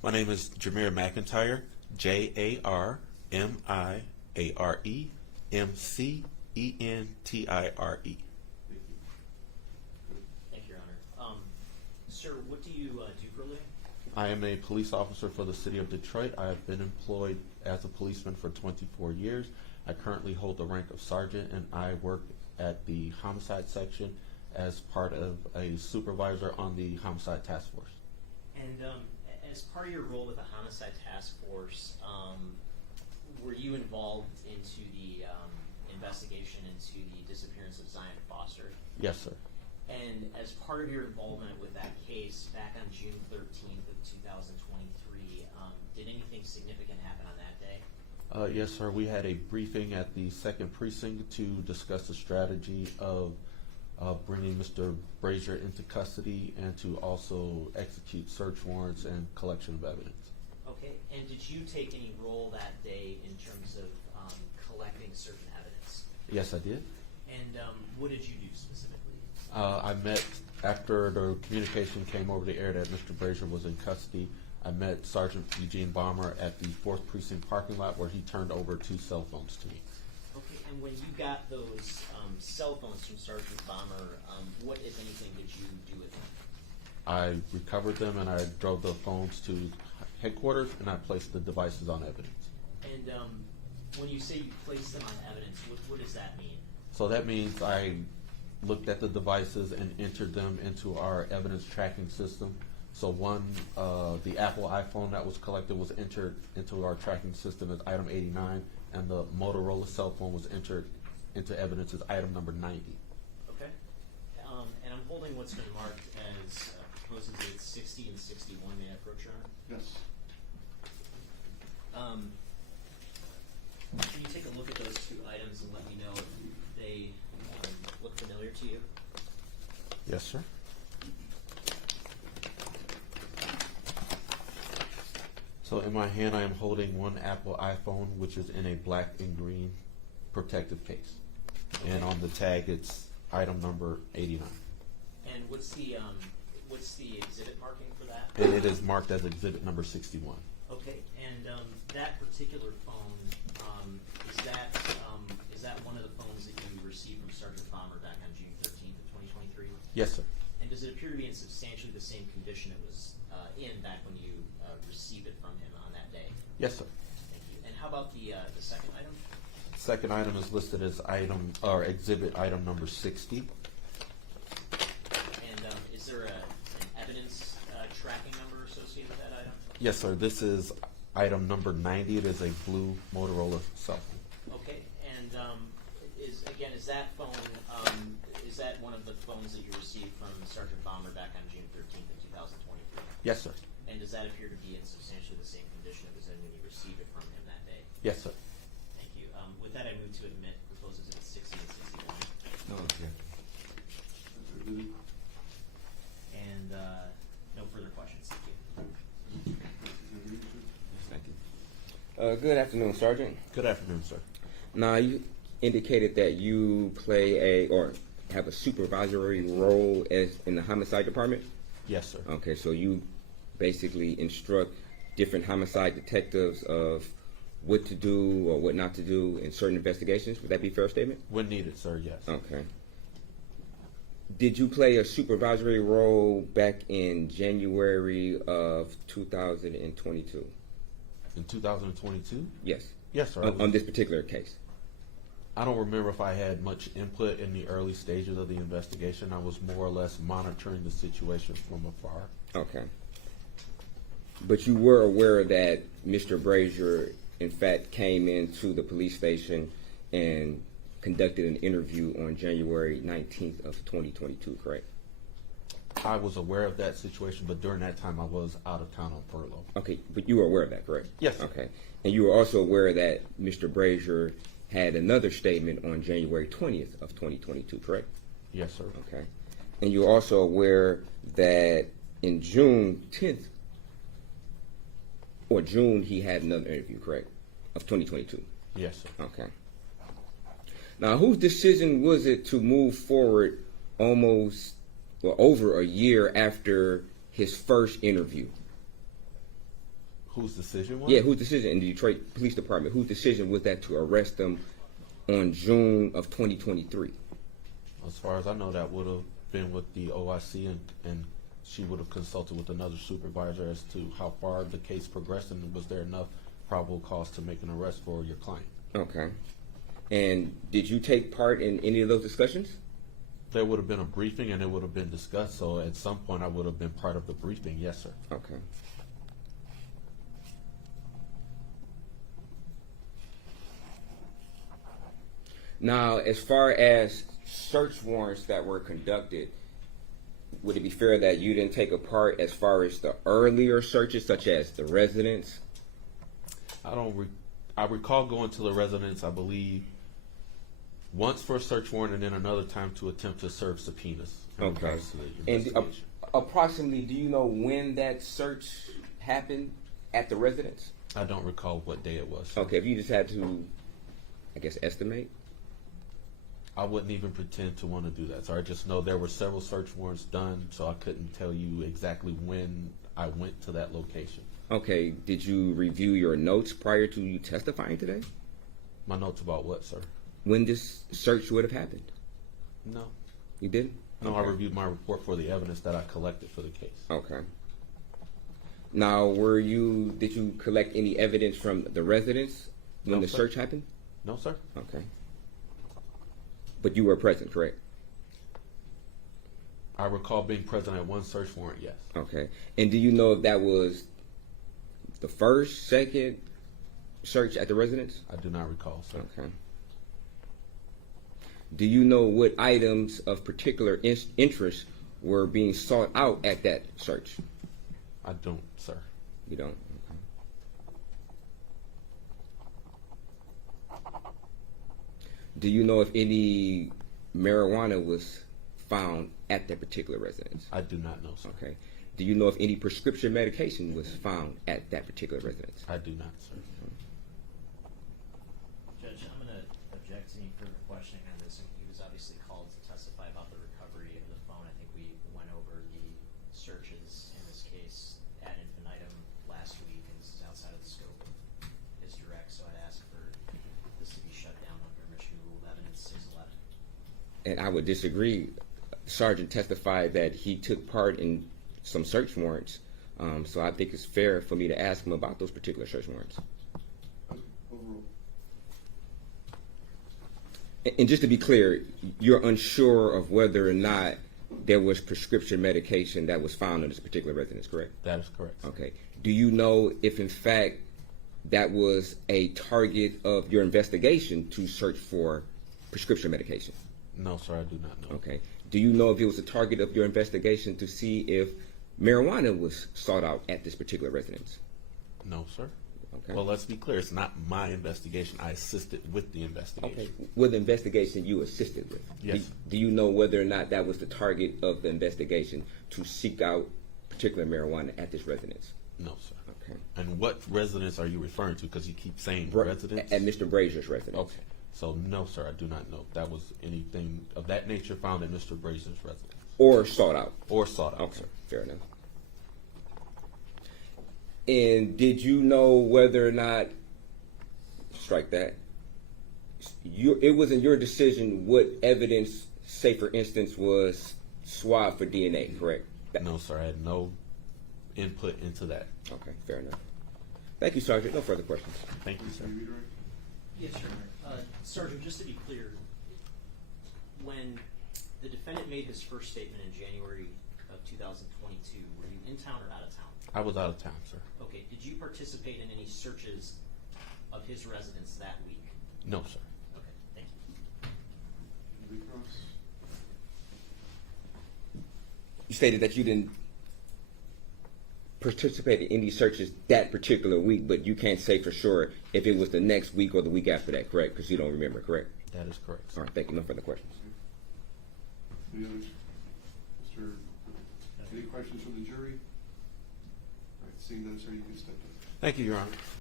My name is Jameer McEntire, JARMIAREMCENTIRE. Thank you, Your Honor. Sir, what do you do for a living? I am a police officer for the city of Detroit. I have been employed as a policeman for 24 years. I currently hold the rank of sergeant, and I work at the homicide section as part of a supervisor on the homicide task force. And as part of your role with the homicide task force, were you involved into the investigation into the disappearance of Zion Foster? Yes, sir. And as part of your involvement with that case, back on June 13th of 2023, did anything significant happen on that day? Yes, sir. We had a briefing at the 2nd Precinct to discuss the strategy of bringing Mr. Brazier into custody and to also execute search warrants and collection of evidence. Okay. And did you take any role that day in terms of collecting certain evidence? Yes, I did. And what did you do specifically? I met, after the communication came over the air that Mr. Brazier was in custody, I met Sergeant Eugene Balmer at the 4th Precinct parking lot where he turned over 2 cell phones to me. Okay, and when you got those cell phones from Sergeant Balmer, what, if anything, did you do with them? I recovered them and I drove the phones to headquarters and I placed the devices on evidence. And when you say you placed them on evidence, what does that mean? So that means I looked at the devices and entered them into our evidence tracking system. So the Apple iPhone that was collected was entered into our tracking system as item 89, and the Motorola cell phone was entered into evidence as item number 90. Okay. And I'm holding what's been marked as proposed dates 60 and 61. May I approach, Your Honor? Yes. Can you take a look at those 2 items and let me know if they look familiar to you? Yes, sir. So in my hand I am holding one Apple iPhone, which is in a black and green protective case. And on the tag it's item number 89. And what's the exhibit marking for that? And it is marked as exhibit number 61. Okay, and that particular phone, is that one of the phones that you received from Sergeant Balmer back on June 13th of 2023? Yes, sir. And does it appear to be in substantially the same condition it was in back when you received it from him on that day? Yes, sir. Thank you. And how about the second item? Second item is listed as exhibit item number 60. And is there an evidence tracking number associated with that item? Yes, sir. This is item number 90. It is a blue Motorola cell phone. Okay, and is that phone, is that one of the phones that you received from Sergeant Balmer back on June 13th of 2023? Yes, sir. And does that appear to be in substantially the same condition it was in when you received it from him that day? Yes, sir. Thank you. With that, I move to admit proposals at 60 and 61. No, okay. And no further questions. Thank you. Thank you. Good afternoon, Sergeant. Good afternoon, sir. Now, you indicated that you play or have a supervisory role in the homicide department? Yes, sir. Okay, so you basically instruct different homicide detectives of what to do or what not to do in certain investigations. Would that be a fair statement? When needed, sir, yes. Okay. Did you play a supervisory role back in January of 2022? In 2022? Yes. Yes, sir. On this particular case? I don't remember if I had much input in the early stages of the investigation. I was more or less monitoring the situation from afar. Okay. But you were aware that Mr. Brazier, in fact, came into the police station and conducted an interview on January 19th of 2022, correct? I was aware of that situation, but during that time I was out of town on furlough. Okay, but you were aware of that, correct? Yes, sir. Okay. And you were also aware that Mr. Brazier had another statement on January 20th of 2022, correct? Yes, sir. Okay. And you're also aware that in June 10th, or June, he had another interview, correct? Of 2022. Yes, sir. Okay. Now, whose decision was it to move forward almost, well, over a year after his first interview? Whose decision was? Yeah, whose decision in the Detroit Police Department? Whose decision was that to arrest them on June of 2023? As far as I know, that would have been with the OIC, and she would have consulted with another supervisor as to how far the case progressed, and was there enough probable cause to make an arrest for your client. Okay. And did you take part in any of those discussions? There would have been a briefing, and it would have been discussed, so at some point I would have been part of the briefing, yes, sir. Okay. Now, as far as search warrants that were conducted, would it be fair that you didn't take a part as far as the earlier searches, such as the residence? I recall going to the residence, I believe, once for a search warrant, and then another time to attempt to serve subpoenas. in Okay. regards to the And investigation. approximately, do you know when that search happened at the residence? I don't recall what day it was. Okay, if you just had to, I guess, estimate. I wouldn't even pretend to want to do that. So I just know there were several search warrants done, so I couldn't tell you exactly when I went to that location. Okay, did you review your notes prior to you testifying today? My notes about what, sir? When this search would have happened? No. You didn't? No, I Okay. reviewed my report for the evidence that I collected for the case. Okay. Now, did you collect any evidence from the residence when No, the sir. search happened? No, sir. Okay. But you were present, correct? I recall being present at one search warrant, yes. Okay. And do you know if that was the first, second search at the residence? I do not recall, sir. Okay. Do you know what items of particular interest were being sought out at that search? I don't, sir. You don't? Okay. Do you know if any marijuana was found at that particular residence? I do not know, sir. Okay. Do you know if any prescription medication was found at that particular residence? I do not, sir. Judge, I'm going to object to any further questioning on this. He was obviously called to testify about the recovery of the phone. I think we went over the searches in this case ad infinitum last week, and this is outside of the scope of his direct, so I'd ask for this to be shut down under Michigan Rule of Evidence 611. And I would disagree. Sergeant testified that he took part in some search warrants, so I think it's fair for me to ask him about those particular search warrants. Overruled. And just to be clear, you're unsure of whether or not there was prescription medication that was found in this particular residence, correct? That is correct, sir. Okay. Do you know if, in fact, that was a target of your investigation to search for prescription medication? No, sir, I do not know. Okay. Do you know if it was a target of your investigation to see if marijuana was sought out at this particular residence? No, sir. Okay. Well, let's be clear. It's not my investigation. I assisted with the investigation. Okay. With the investigation you assisted with? Yes. Do you know whether or not that was the target of the investigation to seek out particular marijuana at this residence? No, sir. Okay. And what residence are you referring to? Because you keep saying residence. At Mr. Brazier's residence. Okay. So, no, sir, I do not know if that was anything of that nature found at Mr. Brazier's residence. Or sought out? Or sought out, Okay, sir. fair enough. And did you know whether or not, strike that, it wasn't your decision what evidence, say for instance, was swabbed for DNA, correct? No, sir, I had no input into that. Okay, fair enough. Thank you, Sergeant. No further questions. Thank you, sir. Can you redirect? Yes, sure. Sergeant, just to be clear, when the defendant made his first statement in January of 2022, were you in town or out of town? I was out of town, sir. Okay, did you participate in any searches of his residence that week? No, sir. Okay, thank you. Recross? You stated that you didn't participate in any searches that particular week, but you can't say for sure if it was the next week or the week after that, correct? Because you don't remember, correct? That is correct, sir. All right, thank you. No further questions. Any others? Any questions from the jury? All right, seeing none, sir, you can step down. Thank you, Your Honor.